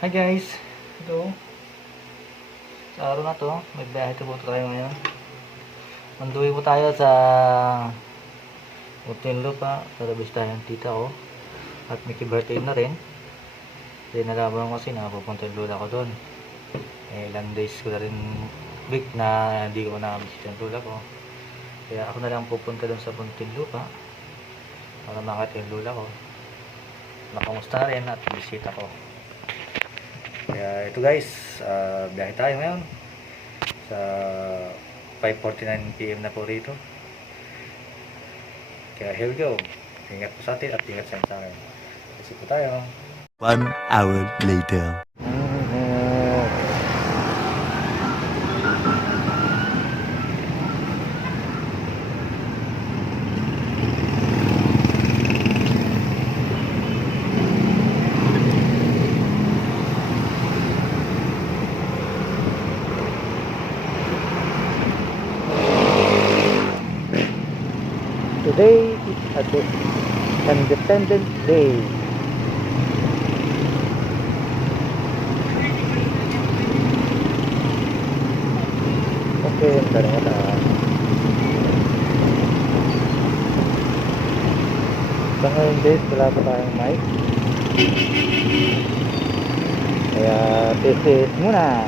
Hi guys, ito sa araw na to may biyahe po tayo ngayon. Manduwi po tayo sa Muntinlupa para bistahin ng tita ko at may birthday na rin. Then nalaman ko kasi nakapupunta yung lola ko doon. Ilang days ko na rin week na hindi ko nakabisita yung lola ko, kaya ako na lang pupunta doon sa Muntinlupa para makita yung lola ko, makamusta na rin at bisita ko. Kaya ito guys, biyahe tayo ngayon sa 5:49 PM na po rito. Kaya here we go. Ingat po sa atin at ingat sa akin. Kasi po tayo. 1 hour later. Today is a Independence Day. Okay, tara na. Sa ngayon days, wala pa tayong mic. Kaya, this is muna.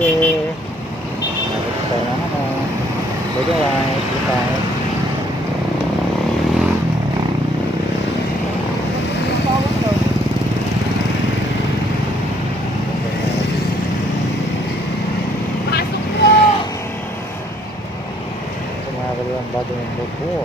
Okay. Nakita tayo ng Bye guys. Goodbye. Pasok po! Kumakaliwang bago ng buko.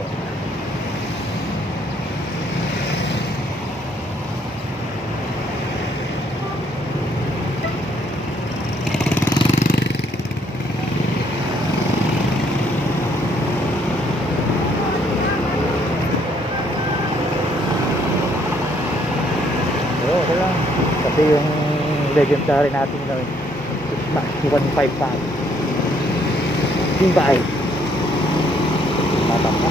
Okay lang. Kasi yung legendary natin na Smash 155. Goodbye. Matapa.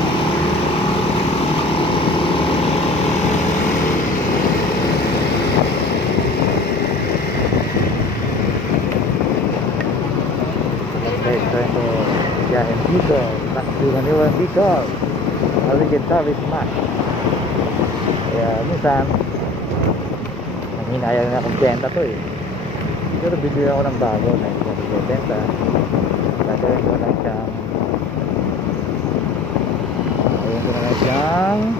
Okay, trying to biyahin dito. Smash 211 dito. Legendary Smash. Kaya minsan hinayang na akong benta to eh. Pero bibili ako ng bago na hindi ako benta. Gagawin ko lang siyang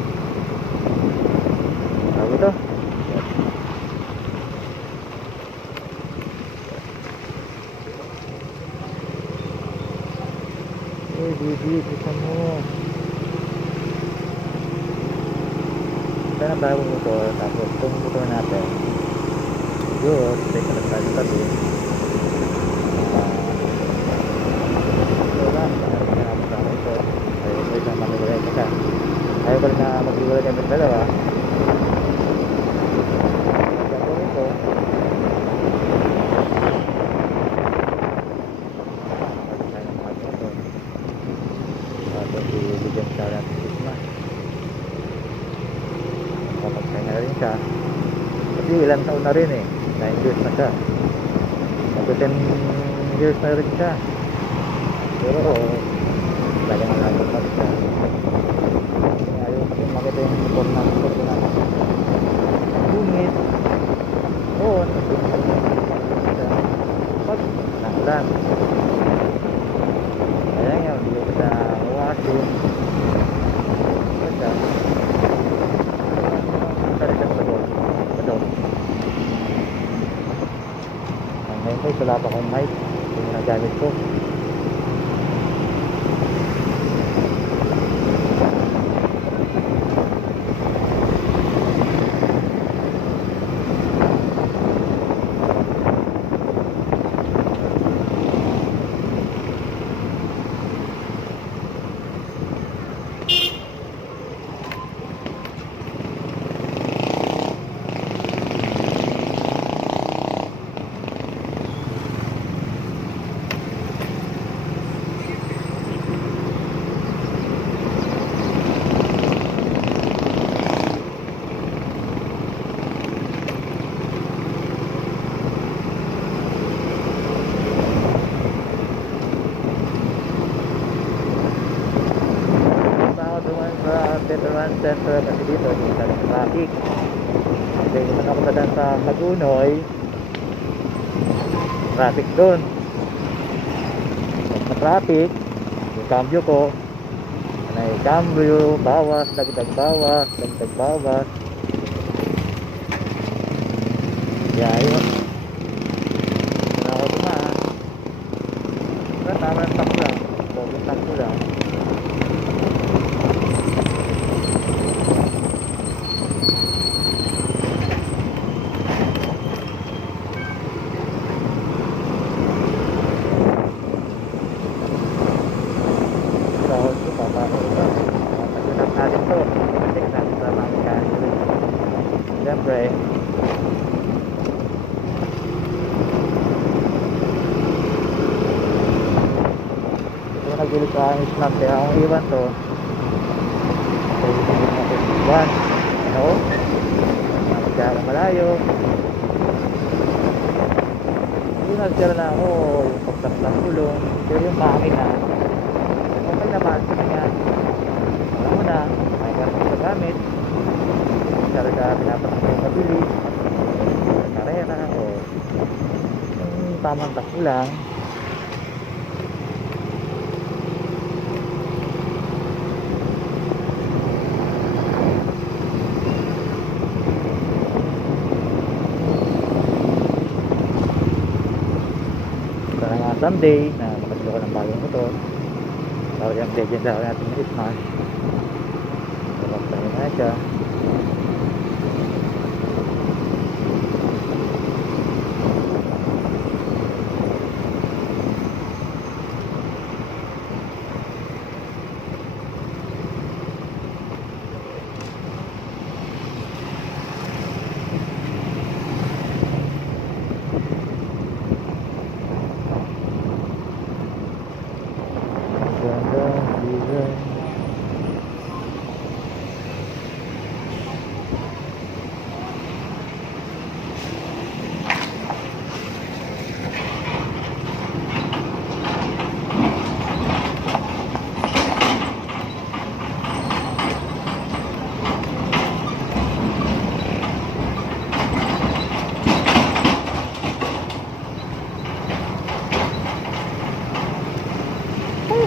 bago to. Bibi, bisa mo. Ito na bagong motor. Tapos itong motor natin good, take a look at tabi. Ito lang, nakakasama sa ito. Ayaw ko rin na mag-iwalay ka. Ayaw ko rin na mag-iwalay kami ng dalawa. Gagawin ko. Nakakasama ng mga ito. Tapos ibigyan siya natin si Smash. Kapag kaya na rin siya. Kasi ilang taon na rin eh. 9 years na siya. Mag 10 years na rin siya. Pero talagang malayo pa siya. Ayaw kasi makita yung motor na bungit. Oo, pag nakulan. Kaya nga, hindi ko sa washing. Kaya talagang padol. Ngayon ko, wala pa akong mic. Yung nagamit ko. Veteran Center kasi dito hindi kami traffic. Kasi naman ako na sa Magunoy, traffic doon. Sa traffic, yung cambio ko ay cambio, bawas, dagdag bawas. Kaya yun, na ako dumaan. Tama ng takbo lang, bogong takbo lang. Siyempre ito nagbilis sa aking snap kaya akong iwan to so hindi natin iwan ano kaya malayo hindi nagtira na ako yung pagtap ng gulong pero yung makina okay naman kasi nga alam mo na may karapit sa gamit talaga pinapatak yung mabilis karera o yung tamang takbo lang sana nga someday na makasilo ko ng bagong motor tawag yung legendary natin yung Smash sabaktahin na siya.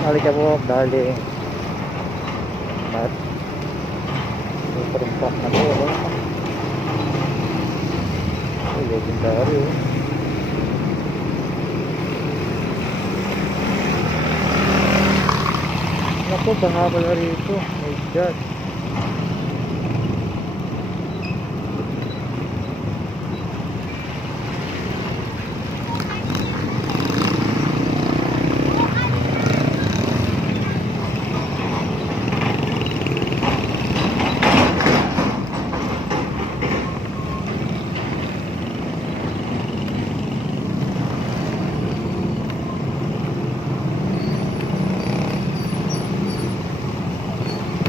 Halika po, darling. At parang na po. Legendary. Naku, baka pala rito. My God.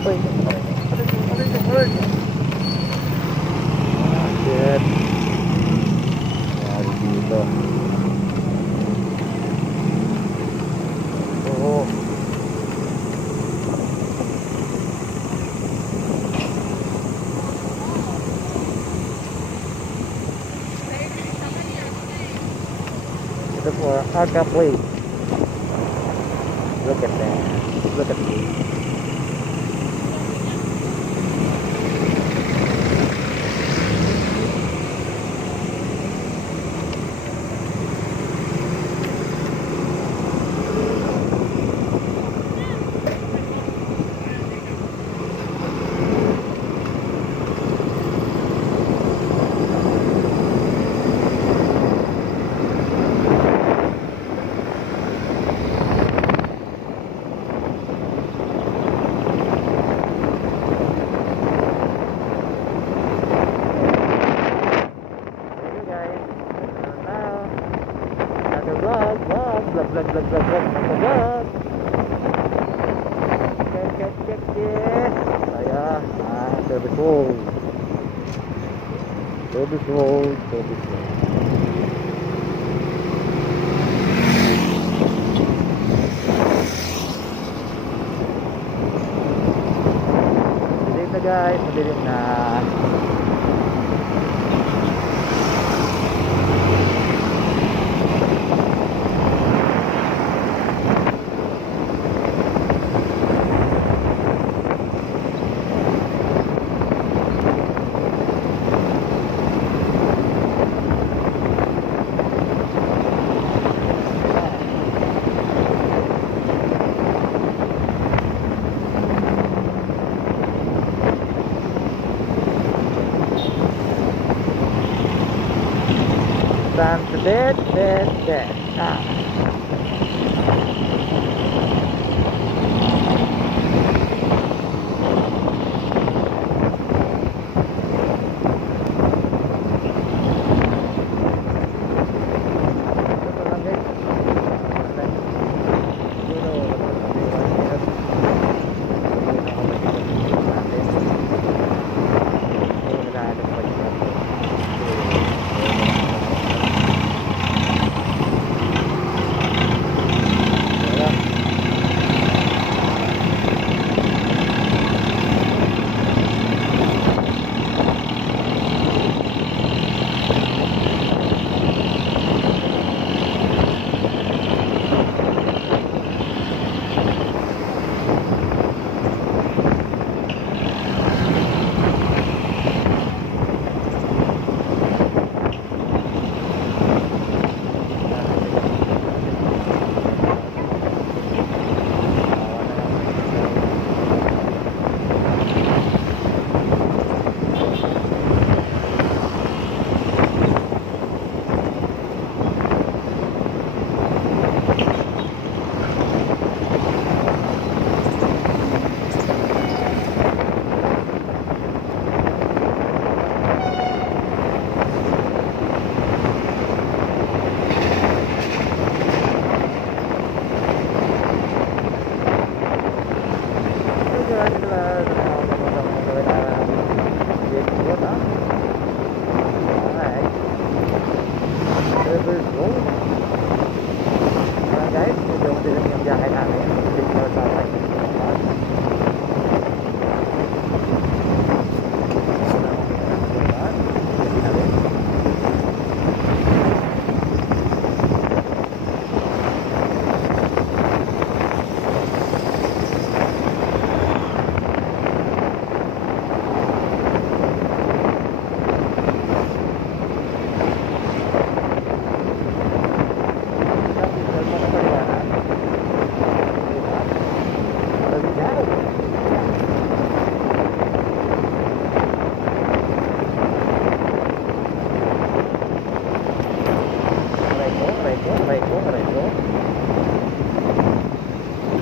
Uy, Look for Arca Place. Look at that. Look at me. Vlog. Check. Saya, service road. Madilim na guys, madilim na. Time to bed.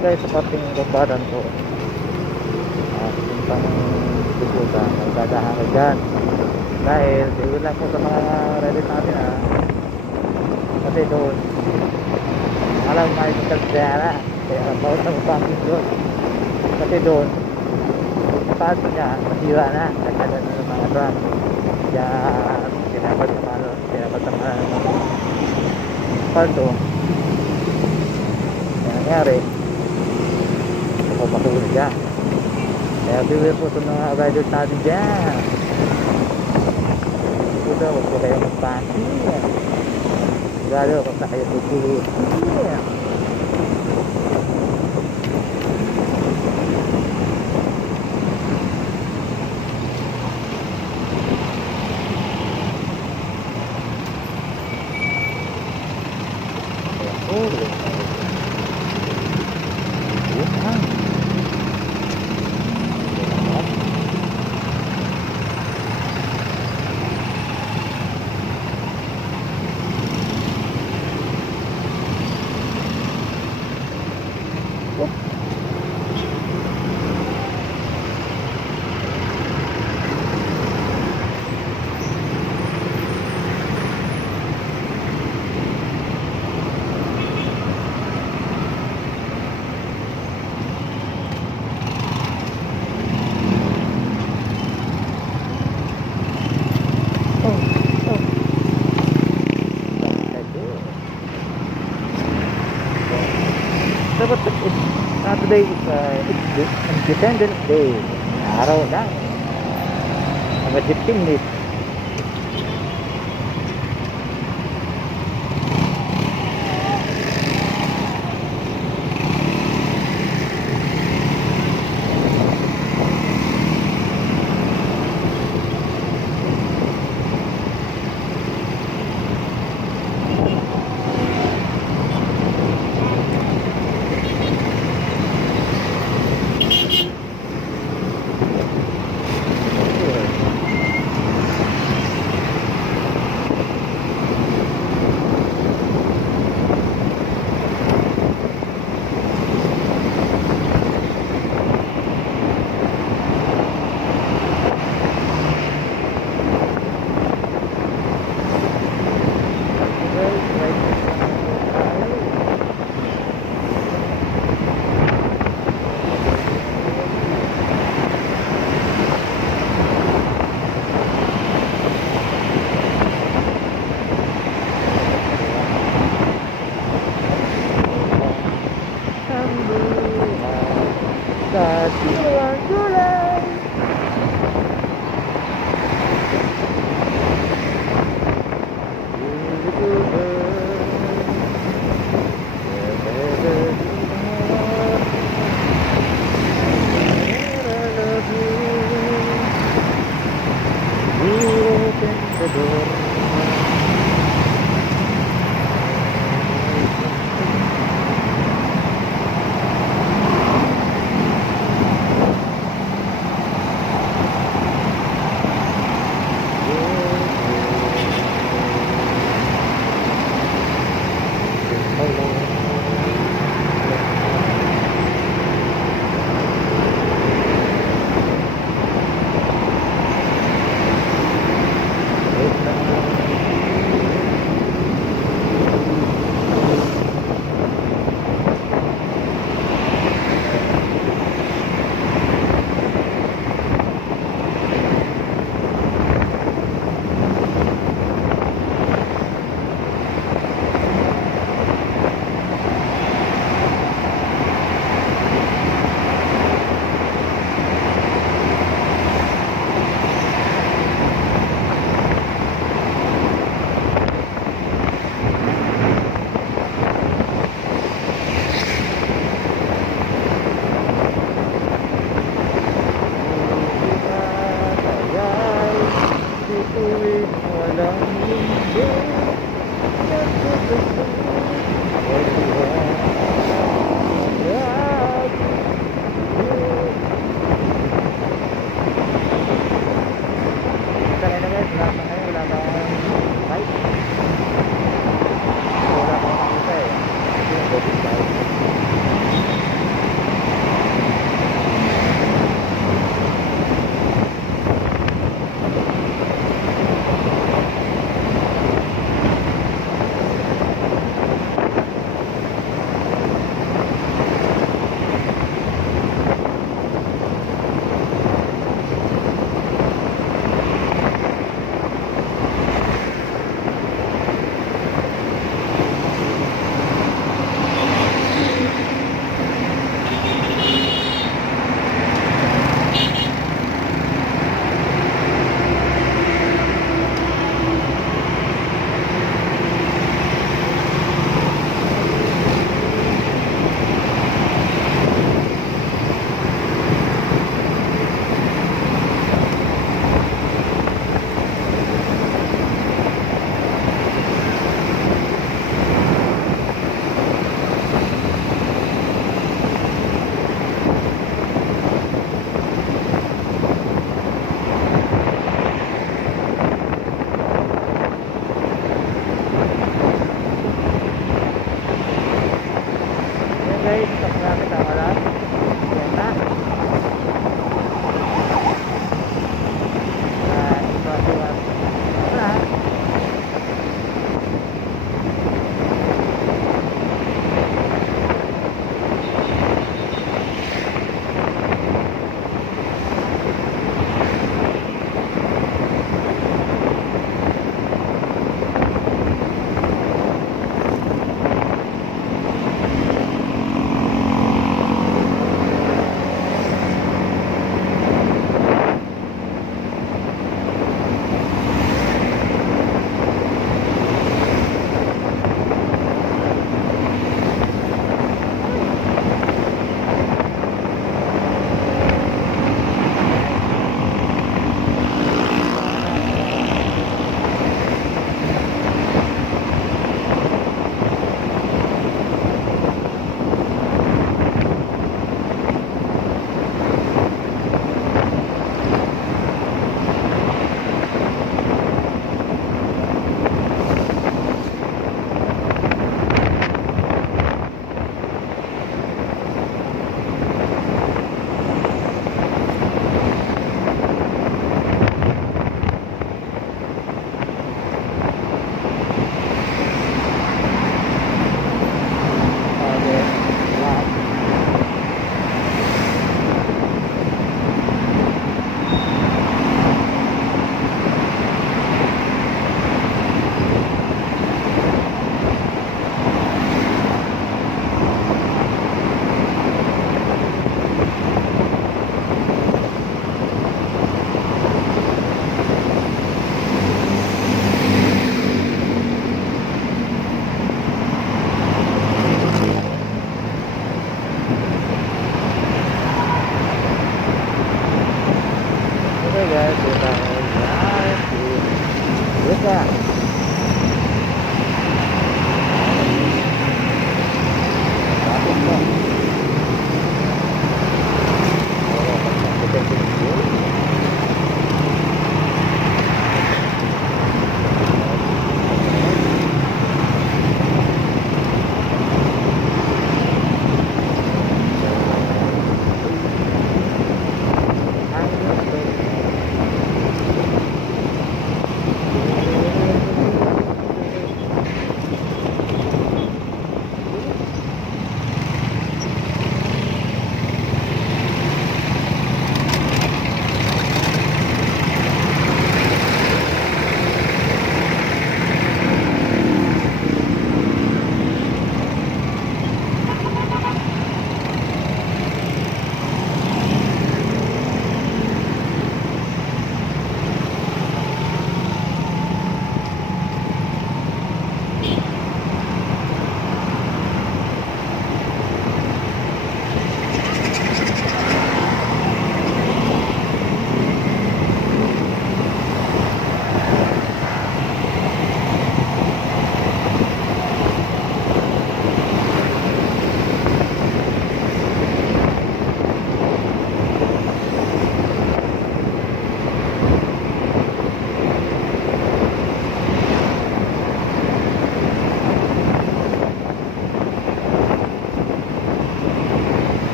Guys, sa parting kumbaran ko puntang Sukuta, magdadahan ka dyan dahil siguro lang po sa mga reddit natin kasi doon alam mo may magkagsara kaya bawat ang parking doon kasi doon paso niya masira na nagkada na ng mga truck kaya pinapat sa mga paldo kaya nangyari patulog dyan kaya bibili po sa mga riders natin dyan huwag po kayo magpasi Sigurado kung saan kayo pipili. Yeah. Dapat today is Independence Day. Araw na. Mga 15 minutes.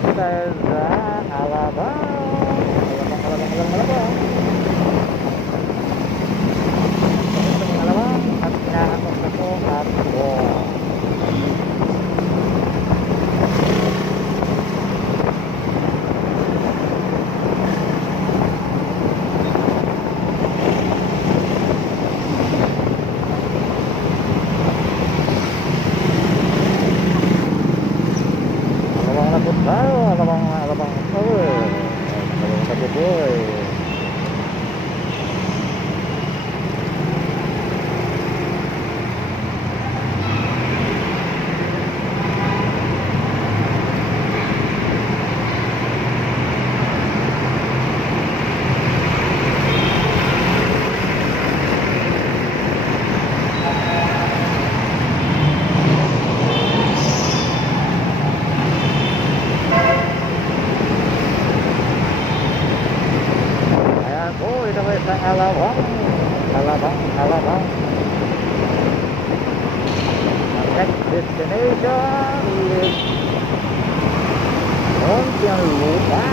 Dito tayo sa Alabang. Alabang. Ito yung Alabang at inaantok na po at Alabang na po tayo. Alabang na po. Alabang na po boy. Ayan po, ito po isang Alabang. Alabang. Our next destination is Muntinlupa.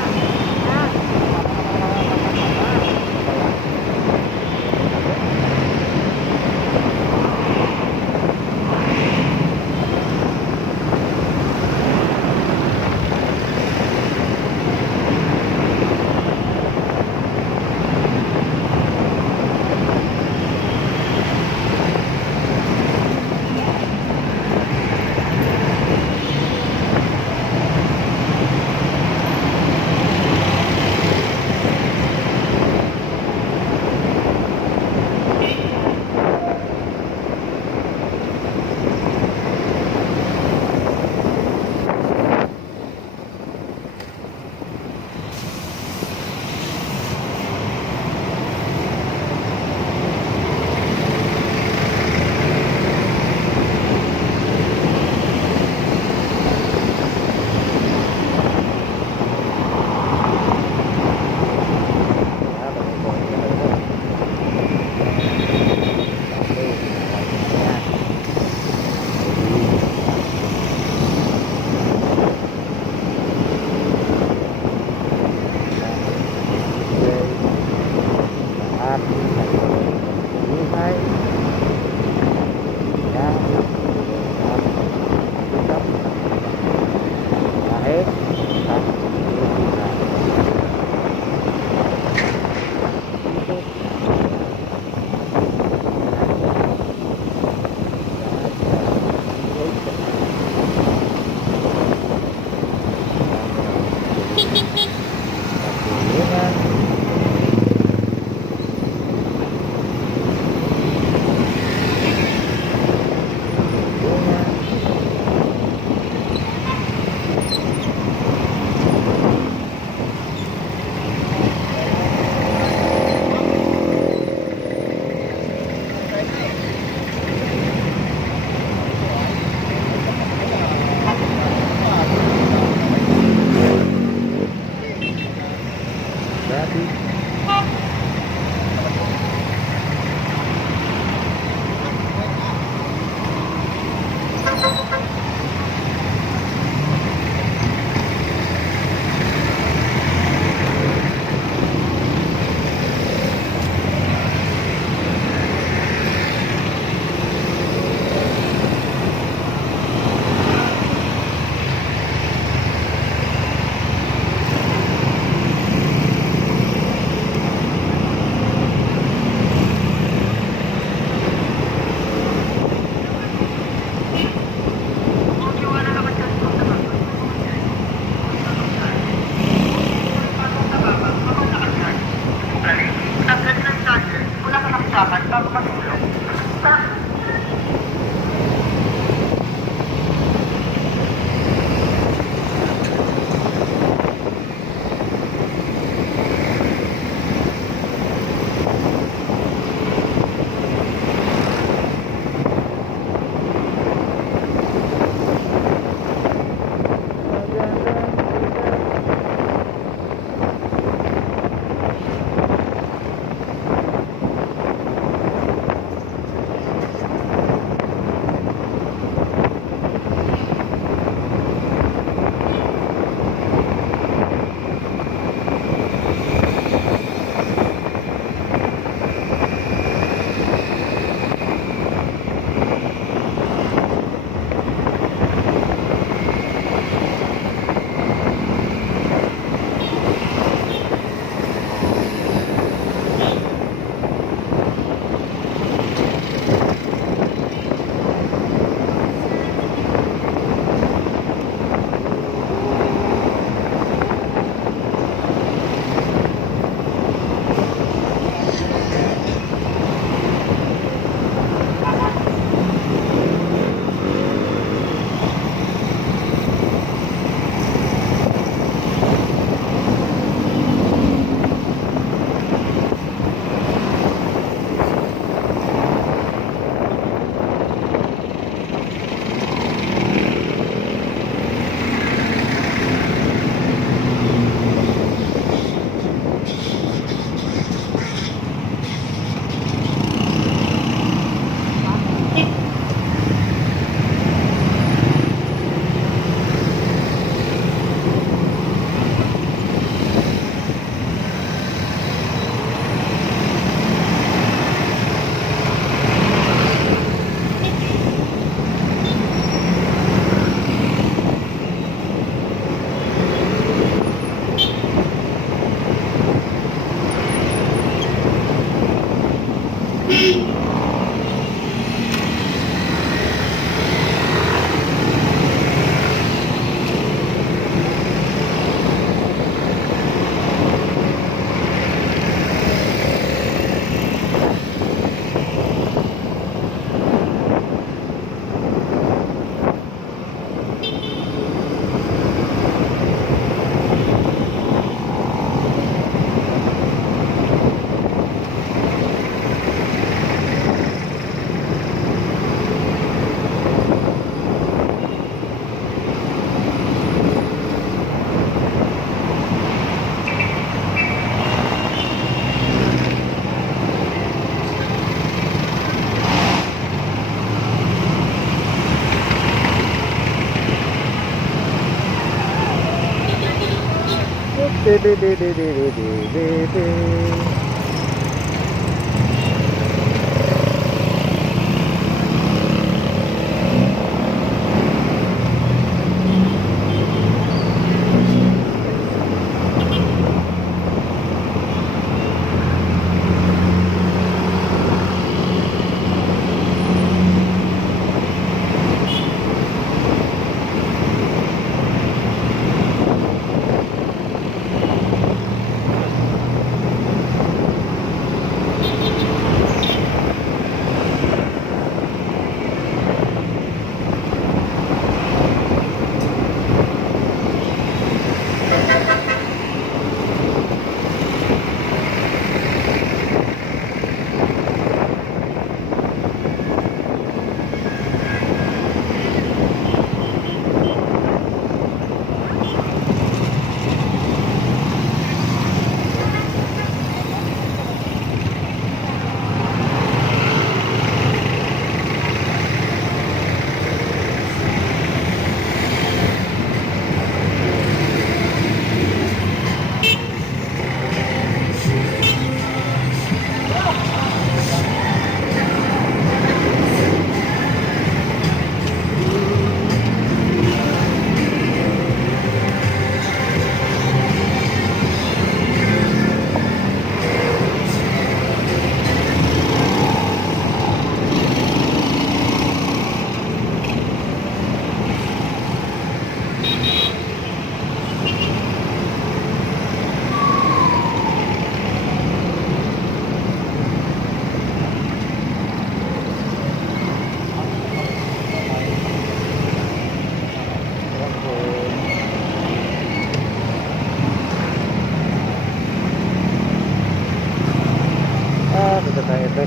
Dito tayo ito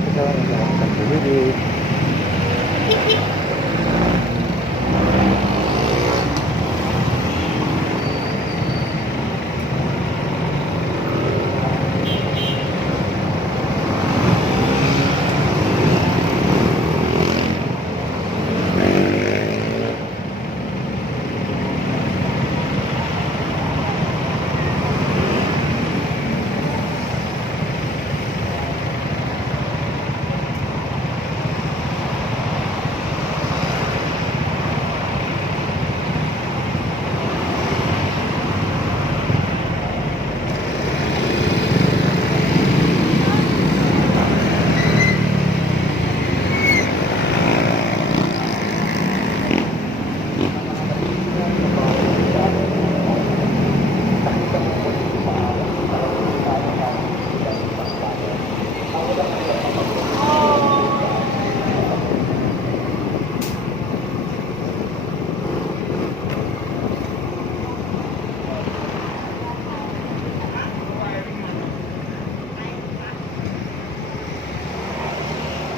sa Pilipid.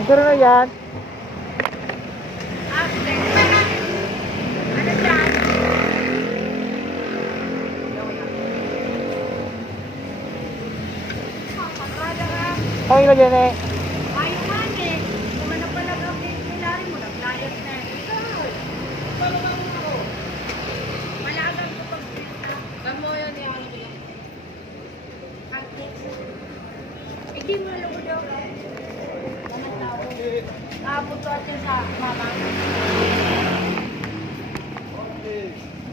Siguro na yan. Ano dyan? Ay, na dyan eh. Ayaw nga eh. Kung ano pala gawin nila rin mo, nag-flyers na eh. Ikaw. Tulungan mo ako. Malagang ko pag Gamo yun eh. Ano ko lang. Cupcakes. Hindi mo alam mo daw. Mga tao. Abot ko atin sa mama.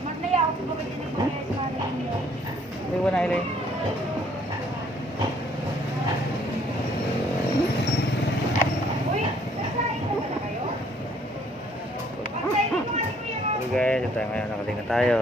Matnaya ako ba din ang mga sa ninyo? Hindi ko na ilay. Uy, nasahin ko na kayo? Pagsahin ko nga si Kuya Mo. So guys, ito tayo ngayon. Nakalinga tayo.